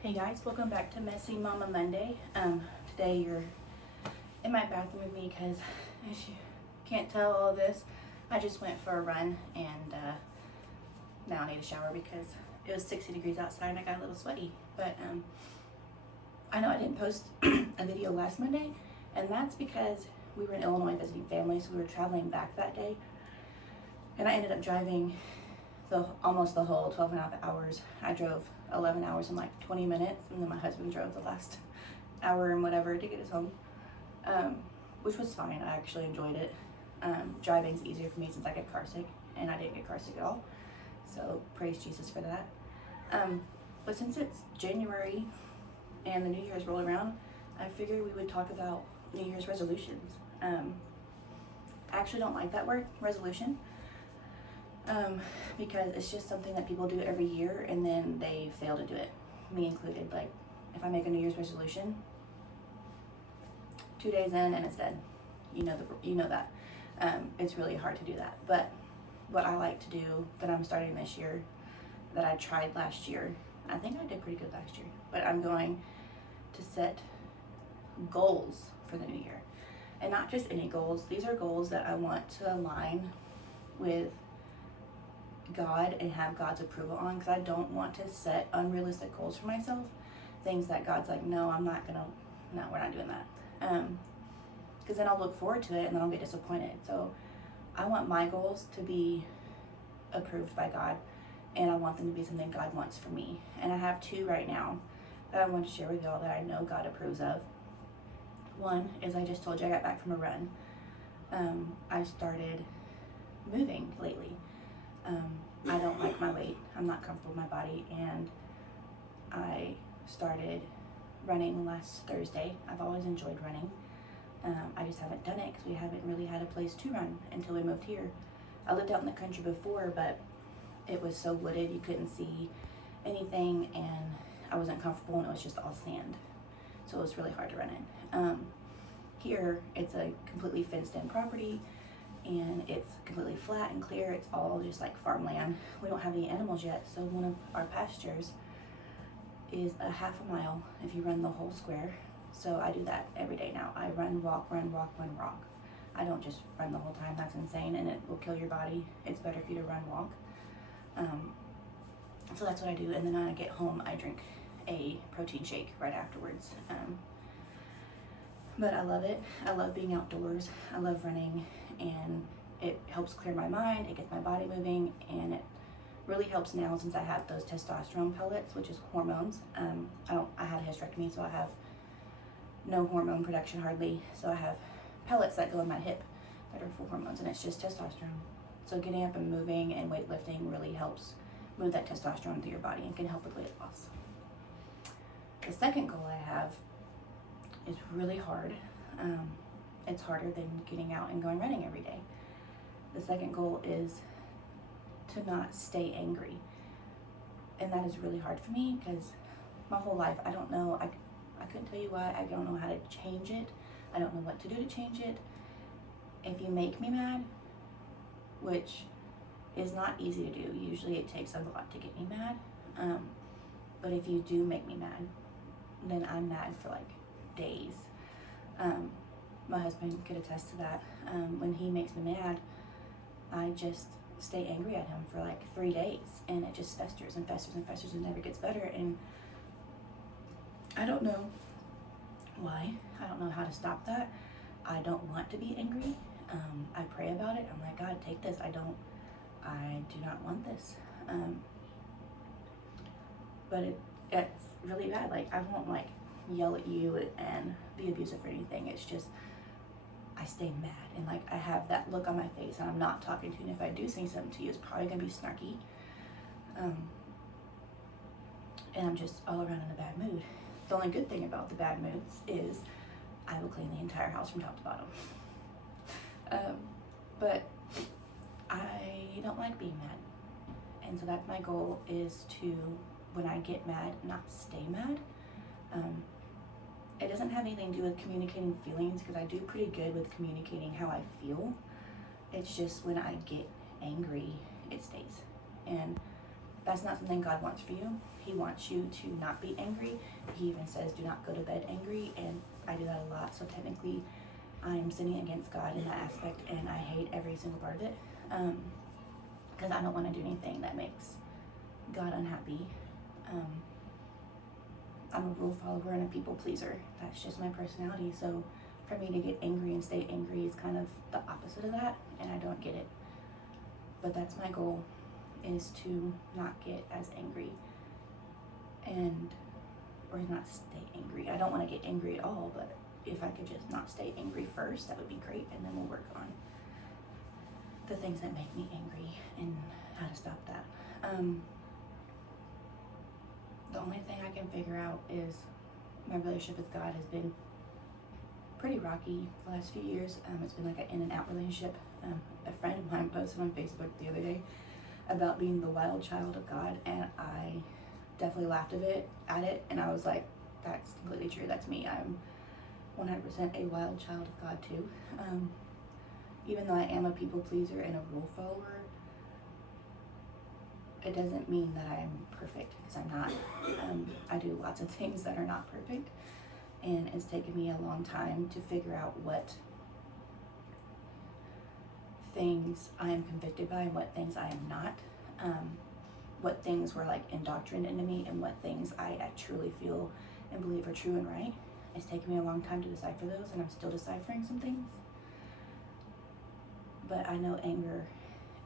Hey guys, welcome back to Messy Mama Monday. Today you're in my bathroom with me because, as you can't tell all this, I just went for a run and now I need a shower because it was 60 degrees outside and I got a little sweaty. But I know I didn't post a video last Monday, and that's because we were in Illinois visiting family, so we were traveling back that day, and I ended up driving almost the whole 12 and a half hours. I drove 11 hours and like 20 minutes, and then my husband drove the last hour and whatever to get us home, which was fine. I actually enjoyed it. Driving's easier for me since I get car sick, and I didn't get car sick at all, so praise Jesus for that. But since it's January and the New Year's roll around, I figured we would talk about New Year's resolutions. I actually don't like that word, resolution. Because it's just something that people do every year and then they fail to do it, me included. Like, if I make a New Year's resolution, 2 days in and it's dead. You know that. It's really hard to do that. But what I like to do that I'm starting this year, that I tried last year, I think I did pretty good last year, but I'm going to set goals for the new year. And not just any goals. These are goals that I want to align with God and have God's approval on, because I don't want to set unrealistic goals for myself, things that God's like, no, we're not doing that, because then I'll look forward to it and then I'll get disappointed. So I want my goals to be approved by God, and I want them to be something God wants for me. And I have two right now that I want to share with y'all that I know God approves of. One is, I just told you I got back from a run. I started moving lately. I don't like my weight. I'm not comfortable with my body, and I started running last Thursday. I've always enjoyed running. I just haven't done it because we haven't really had a place to run until we moved here. I lived out in the country before, but it was so wooded you couldn't see anything, and I wasn't comfortable, and it was just all sand. So it was really hard to run in. Here, it's a completely fenced-in property, and it's completely flat and clear. It's all just like farmland. We don't have any animals yet, so one of our pastures is a half a mile if you run the whole square. So I do that every day now. I run, walk, run, walk. I don't just run the whole time. That's insane, and it will kill your body. It's better for you to run, walk. So that's what I do, and then when I get home, I drink a protein shake right afterwards. But I love it. I love being outdoors. I love running, and it helps clear my mind. It gets my body moving, and it really helps now since I have those testosterone pellets, which is hormones. I had a hysterectomy, so I have no hormone production hardly. So I have pellets that go in my hip that are full hormones, and it's just testosterone. So getting up and moving and weightlifting really helps move that testosterone through your body and can help with weight loss. The second goal I have is really hard. It's harder than getting out and going running every day. The second goal is to not stay angry. And that is really hard for me because my whole life, I don't know, I couldn't tell you why. I don't know how to change it. I don't know what to do to change it. If you make me mad, which is not easy to do, usually it takes a lot to get me mad. But if you do make me mad, then I'm mad for like days. My husband could attest to that. When he makes me mad, I just stay angry at him for like 3 days, and it just festers and festers and festers and never gets better. And I don't know why. I don't know how to stop that. I don't want to be angry. I pray about it. I'm like, God, take this. I do not want this. But it's really bad. Like, I won't like yell at you and be abusive or anything. It's just, I stay mad, and like I have that look on my face and I'm not talking to you, and if I do say something to you, it's probably gonna be snarky. And I'm just all around in a bad mood. The only good thing about the bad moods is I will clean the entire house from top to bottom. But I don't like being mad, and so that's my goal, is to, when I get mad, not stay mad. It doesn't have anything to do with communicating feelings, because I do pretty good with communicating how I feel. It's just when I get angry, it stays. And that's not something God wants for you. He wants you to not be angry. He even says, do not go to bed angry, and I do that a lot. So technically, I'm sinning against God in that aspect, and I hate every single part of it, because I don't want to do anything that makes God unhappy. I'm a rule follower and a people pleaser. That's just my personality. So for me to get angry and stay angry is kind of the opposite of that, and I don't get it. But that's my goal, is to not get as angry or not stay angry. I don't want to get angry at all, but if I could just not stay angry first, that would be great, and then we'll work on the things that make me angry and how to stop that. The only thing I can figure out is my relationship with God has been pretty rocky the last few years. It's been like an in and out relationship. A friend of mine posted on Facebook the other day about being the wild child of God, and I definitely laughed at it, and I was like, that's completely true. That's me. I'm 100% a wild child of God too. Even though I am a people pleaser and a rule follower, it doesn't mean that I'm perfect, because I'm not. I do lots of things that are not perfect, and it's taken me a long time to figure out what things I am convicted by and what things I am not. What things were like indoctrinated into me and what things I truly feel and believe are true and right. It's taken me a long time to decipher those, and I'm still deciphering some things. But I know anger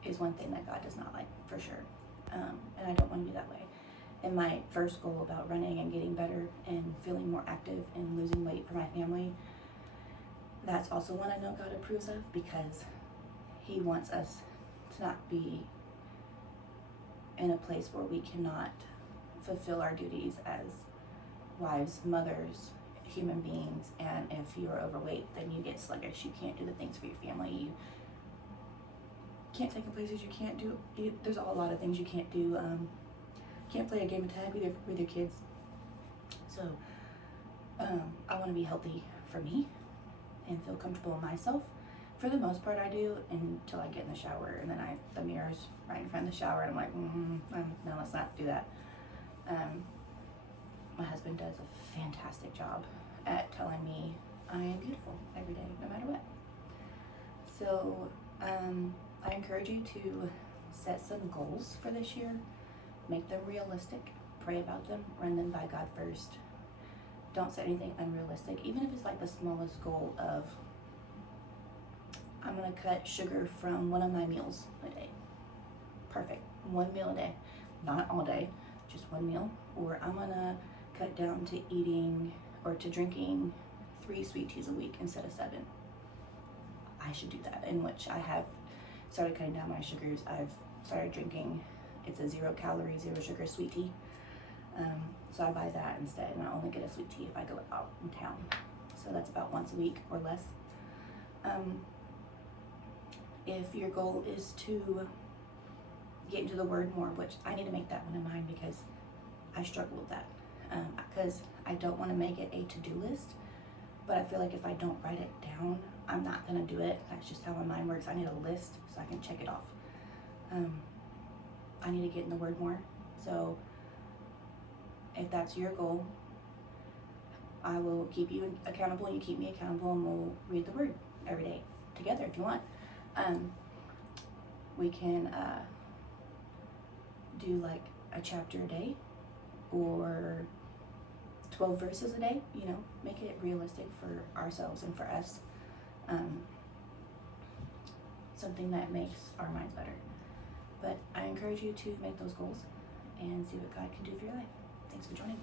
is one thing that God does not like, for sure. And I don't want to be that way. And my first goal about running and getting better and feeling more active and losing weight for my family, that's also one I know God approves of, because He wants us to not be in a place where we cannot fulfill our duties as wives, mothers, human beings. And if you are overweight, then you get sluggish. You can't do the things for your family. You can't take in places you can't do. There's a lot of things you can't do. Can't play a game of tag with your kids. So I want to be healthy for me and feel comfortable in myself. For the most part, I do, until I get in the shower, and then the mirror's right in front of the shower, and I'm like, no, let's not do that. My husband does a fantastic job at telling me I am beautiful every day, no matter what. So I encourage you to set some goals for this year. Make them realistic. Pray about them. Run them by God first. Don't set anything unrealistic, even if it's like the smallest goal of, I'm going to cut sugar from one of my meals a day. Perfect. One meal a day. Not all day, just one meal. Or I'm going to cut down to eating or to drinking 3 sweet teas a week instead of 7. I should do that, in which I have started cutting down my sugars. I've started drinking, it's a 0 calorie, 0 sugar sweet tea. So I buy that instead, and I only get a sweet tea if I go out in town. So that's about once a week or less. If your goal is to get into the Word more, which I need to make that one in mind, because I struggle with that. Because I don't want to make it a to-do list, but I feel like if I don't write it down, I'm not going to do it. That's just how my mind works. I need a list so I can check it off. I need to get in the Word more. So if that's your goal, I will keep you accountable, you keep me accountable, and we'll read the Word every day together if you want. We can do like a chapter a day or 12 verses a day, make it realistic for ourselves and for us. Something that makes our minds better. But I encourage you to make those goals and see what God can do for your life. Thanks for joining.